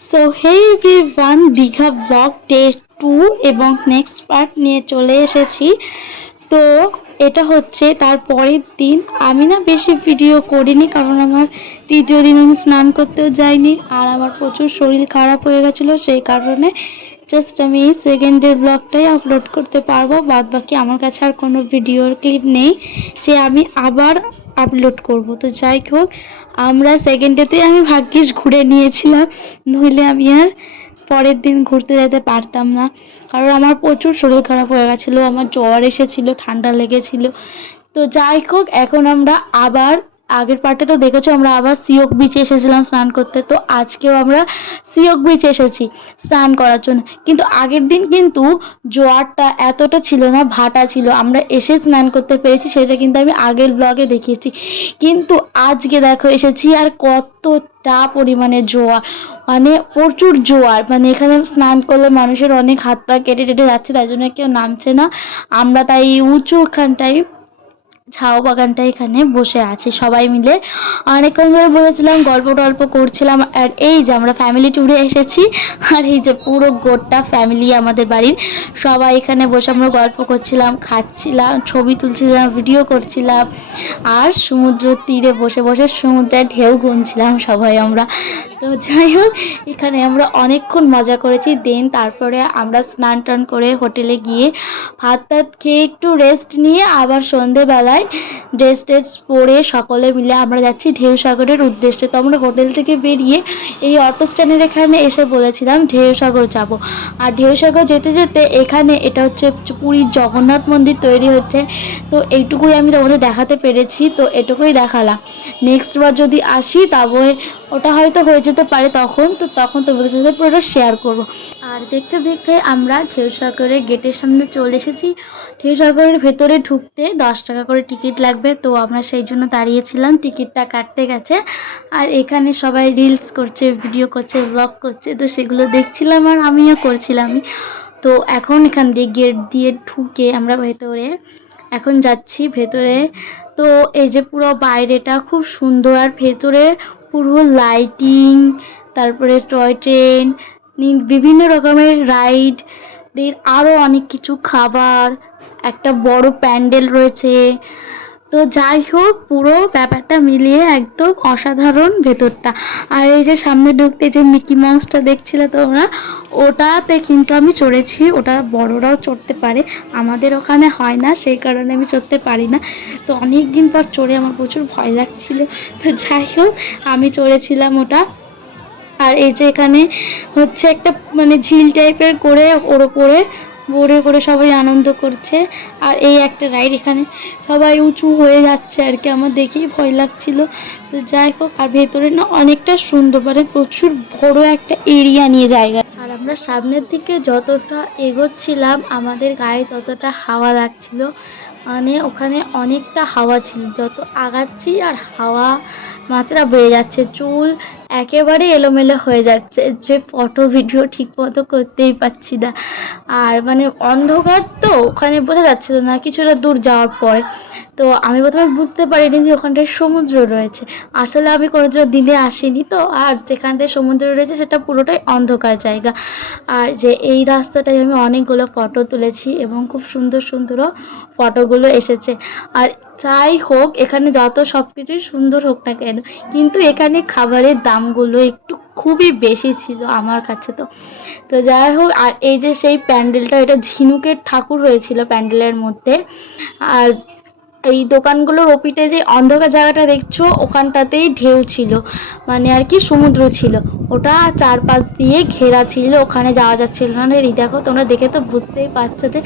So hey everyone, Digha vlog day 2 এবং next part নিয়ে চলে এসেছি। তো এটা হচ্ছে তার পরের দিন। আমি না বেশি ভিডিও করিনি, কারণ আমার তৃতীয় দিন আমি স্নান করতেও যাইনি, আর আমার প্রচুর শরীর খারাপ হয়ে গেছিলো। সেই কারণে জাস্ট আমি সেকেন্ড ডে ব্লগটাই আপলোড করতে পারবো, বাদ বাকি আমার কাছে আর কোনো ভিডিওর ক্লিপ নেই যে আমি আবার আপলোড করব। তো যাই হোক, আমরা সেকেন্ড ডেতে আমি ভাগ্যিস ঘুরে নিয়েছিলাম, নইলে আমি আর পরের দিন ঘুরতে যেতে পারতাম না, কারণ আমার প্রচুর শরীর খারাপ হয়ে গেছিলো, আমার জ্বর এসেছিলো, ঠান্ডা লেগেছিল। তো যাই হোক, এখন আমরা আবার আগের পার্টে তো দেখেছো আমরা আবার সিওক বিচে এসেছিলাম স্নান করতে, তো আজকেও আমরা সিওক বিচে এসেছি স্নান করার জন্য। কিন্তু আগের দিন কিন্তু জোয়ারটা এতটা ছিল না, ভাটা ছিল, আমরা এসে স্নান করতে পেরেছি, সেটা কিন্তু আমি আগের ব্লগে দেখিয়েছি। কিন্তু আজকে দেখো এসেছি, আর কতটা পরিমাণে জোয়ার, মানে প্রচুর জোয়ার, মানে এখানে স্নান করলে মানুষের অনেক হাত পা কেটে টেটে যাচ্ছে, তাই জন্য কেউ নামছে না। আমরা তাই উঁচু ওখানটায় ঝাউ বাগানটা এখানে বসে আছি সবাই মিলে, অনেকক্ষণ ধরে বসেছিলাম, গল্প টল্প করছিলাম। আর এই যে আমরা ফ্যামিলি ট্যুরে এসেছি, আর এই যে পুরো গোটা ফ্যামিলি আমাদের বাড়ির সবাই এখানে বসে আমরা গল্প করছিলাম, খাচ্ছিলাম, ছবি তুলছিলাম, ভিডিও করছিলাম, আর সমুদ্র তীরে বসে বসে সমুদ্রের ঢেউ গুনছিলাম সবাই আমরা। তো যাই হোক, এখানে আমরা অনেকক্ষণ মজা করেছি। দেন তারপরে আমরা স্নান টান করে হোটেলে গিয়ে ভাত টাত খেয়ে একটু রেস্ট নিয়ে আবার সন্ধেবেলায় ড্রেস টেস পরে সকলে মিলে আমরা যাচ্ছি ঢেউসাগরের উদ্দেশ্যে। তো আমরা হোটেল থেকে বেরিয়ে এই অটো স্ট্যান্ডের এখানে এসে বলেছিলাম ঢেউসাগর যাব। আর ঢেউসাগর যেতে যেতে এখানে এটা হচ্ছে পুরীর জগন্নাথ মন্দির তৈরি হচ্ছে, তো এইটুকুই আমি তোমাদের দেখাতে পেরেছি, তো এটুকুই দেখালাম। নেক্সট বার যদি আসি তবে ওটা হয়তো হয়ে যেতে পারে তখন তোমাদের সাথে পুরোটা শেয়ার করব। আর দেখতে দেখতে আমরা ঢেউসাগরের গেটের সামনে চলে এসেছি। ঢেউসাগরের ভেতরে ঢুকতে 10 টাকা করে টিকিট লাগবে, তো আমরা সেই জন্য দাঁড়িয়েছিলাম, টিকিটটা কাটতে গেছে। আর এখানে সবাই রিলস করছে, ভিডিও করছে, ব্লগ করছে, তো সেগুলো দেখছিলাম আর আমিও করছিলামই। তো এখন এখান দিয়ে গেট দিয়ে ঢুকে আমরা ভেতরে এখন যাচ্ছি ভেতরে। তো এই যে পুরো বাইরেটা খুব সুন্দর, আর ভেতরে পুরো লাইটিং, তারপরে টয় ট্রেন, বিভিন্ন রকমের রাইড, দের আরও অনেক কিছু খাবার, একটা বড় প্যান্ডেল রয়েছে। তো যাই হোক, পুরো ব্যাপারটা মিলিয়ে একদম অসাধারণ ভেতরটা। আর এই যে সামনে ঢুকতে যে মিকি মাউসটা দেখছিলে তোমরা, ওটাতে কিন্তু আমি চড়েছি, ওটা বড়রাও চড়তে পারে, আমাদের ওখানে হয় না, সেই কারণে আমি চড়তে পারি না। তো অনেক দিন পর চড়ে আমার প্রচুর ভয় লাগছিল, তো যাই হোক আমি চড়েছিলাম ওটা। আর এই যে এখানে হচ্ছে একটা মানে ঝিল টাইপের করে, ওর ওপরে বোর্ডে করে সবাই আনন্দ করছে। আর এই একটা রাইড, এখানে সবাই উঁচু হয়ে যাচ্ছে আর কি, আমার দেখেই ভয় লাগছিল। তো যাই হোক, আর ভেতরে না অনেকটা সুন্দর, মানে প্রচুর বড় একটা এরিয়া নিয়ে জায়গা। আর আমরা সামনের দিকে যতটা এগোচ্ছিলাম আমাদের গায়ে ততটা হাওয়া লাগছিল, মানে ওখানে অনেকটা হাওয়া ছিল, যত আগাচ্ছি আর হাওয়া মাত্রা বেড়ে যাচ্ছে, চুল একেবারে এলোমেলো হয়ে যাচ্ছে, যে ফটো ভিডিও ঠিক মতো করতেই পারছি না। আর মানে অন্ধকার, তো ওখানে বোঝা যাচ্ছিল না কিছুটা দূর যাওয়ার পরে। তো আমি প্রথমে বুঝতে পারিনি যে ওখানটায় সমুদ্র রয়েছে, আসলে আমি কোনো দিনে আসিনি তো, আর যেখানটায় সমুদ্র রয়েছে সেটা পুরোটাই অন্ধকার জায়গা। আর যে এই রাস্তাটায় আমি অনেকগুলো ফটো তুলেছি এবং খুব সুন্দর সুন্দরও ফটোগুলো এসেছে। আর যাই হোক, এখানে যত সব কিছুই সুন্দর হোক না কেন, কিন্তু এখানে খাবারের দামগুলো একটু খুবই বেশি ছিল আমার কাছে। তো তো যাই হোক, আর এই যে সেই প্যান্ডেলটা, এটা ঝিনুকের ঠাকুর হয়েছিল প্যান্ডেলের মধ্যে। আর এই দোকানগুলোর ওপিটে যে অন্ধকার জায়গাটা দেখছো, ওখানটাতেই ঢেউ ছিল, মানে আর কি সমুদ্র ছিল, ওটা চারপাশ দিয়ে ঘেরা ছিল, ওখানে যাওয়া যাচ্ছিল না। এই দেখো, তোমরা দেখে তো বুঝতেই পারছো যে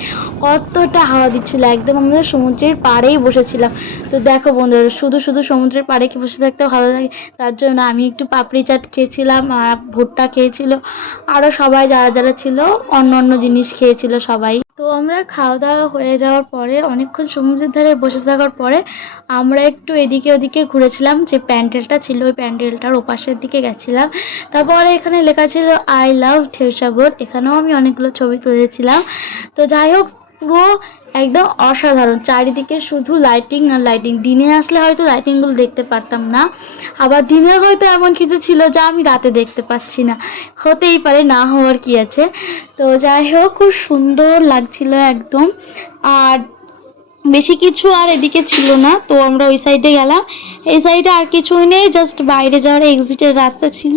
কতটা হাওয়া দিচ্ছিল, একদম আমরা সমুদ্রের পাড়েই বসেছিলাম। তো দেখো বন্ধুরা, শুধু শুধু সমুদ্রের পাড়ে কি বসে থাকতে ভালো লাগে, তার জন্য আমি একটু পাপড়ি চাট খেয়েছিলাম, আর ভুট্টা খেয়েছিল, আরও সবাই যারা যারা ছিল অন্য অন্য জিনিস খেয়েছিল সবাই। তো আমরা খাওয়া দাওয়া হয়ে যাওয়ার পরে অনেকক্ষণ সমুদ্রের ধারে বসে থাকার পরে আমরা একটু এদিকে ওদিকে ঘুরেছিলাম, যে প্যান্ডেলটা ছিল ওই প্যান্ডেলটার ওপাশের দিকে গেছিলাম। তারপরে এখানে লেখা ছিল আই লাভ ঢেউসাগর, এখানেও আমি অনেকগুলো ছবি তুলেছিলাম। তো যাই হোক, পুরো একদম অসাধারণ, চারিদিকে শুধু লাইটিং আর লাইটিং। দিনে আসলে হয়তো লাইটিংগুলো দেখতে পারতাম না, আবার দিনে হয়তো এমন কিছু ছিল যা আমি রাতে দেখতে পাচ্ছি না, হতেই পারে, না হওয়ার কি আছে। তো যাই হোক, খুব সুন্দর লাগছিল একদম। আর বেশি কিছু আর এদিকে ছিল না, তো আমরা ওই সাইডে গেলাম। এই সাইডে আর কিছুই নেই, জাস্ট বাইরে যাওয়ার এক্সিটের রাস্তা ছিল।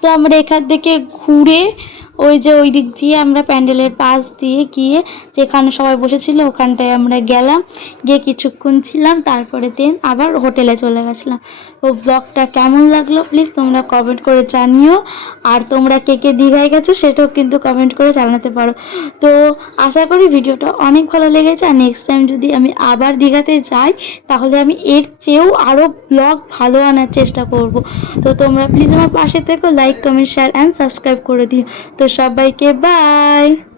তো আমরা এখান থেকে ঘুরে ওই যে ওই দিক দিয়ে আমরা প্যান্ডেলের পাশ দিয়ে গিয়ে যেখানে সবাই বসেছিল ওখানটায় আমরা গেলাম, গিয়ে কিছুক্ষণ ছিলাম, তারপরে দেন আবার হোটেলে চলে গেছিলাম। তো ব্লগটা কেমন লাগলো প্লিজ তোমরা কমেন্ট করে জানিও। আর তোমরা কে কে দীঘায় গেছো সেটাও কিন্তু কমেন্ট করে জানাতে পারো। তো আশা করি ভিডিওটা অনেক ভালো লেগেছে। আর নেক্সট টাইম যদি আমি আবার দীঘাতে যাই তাহলে আমি এর চেয়েও আরও ব্লগ ভালো আনার চেষ্টা করব। তো তোমরা প্লিজ আমার পাশে থেকো, like comment share and subscribe করে দিও। তো সবাইকে বাই।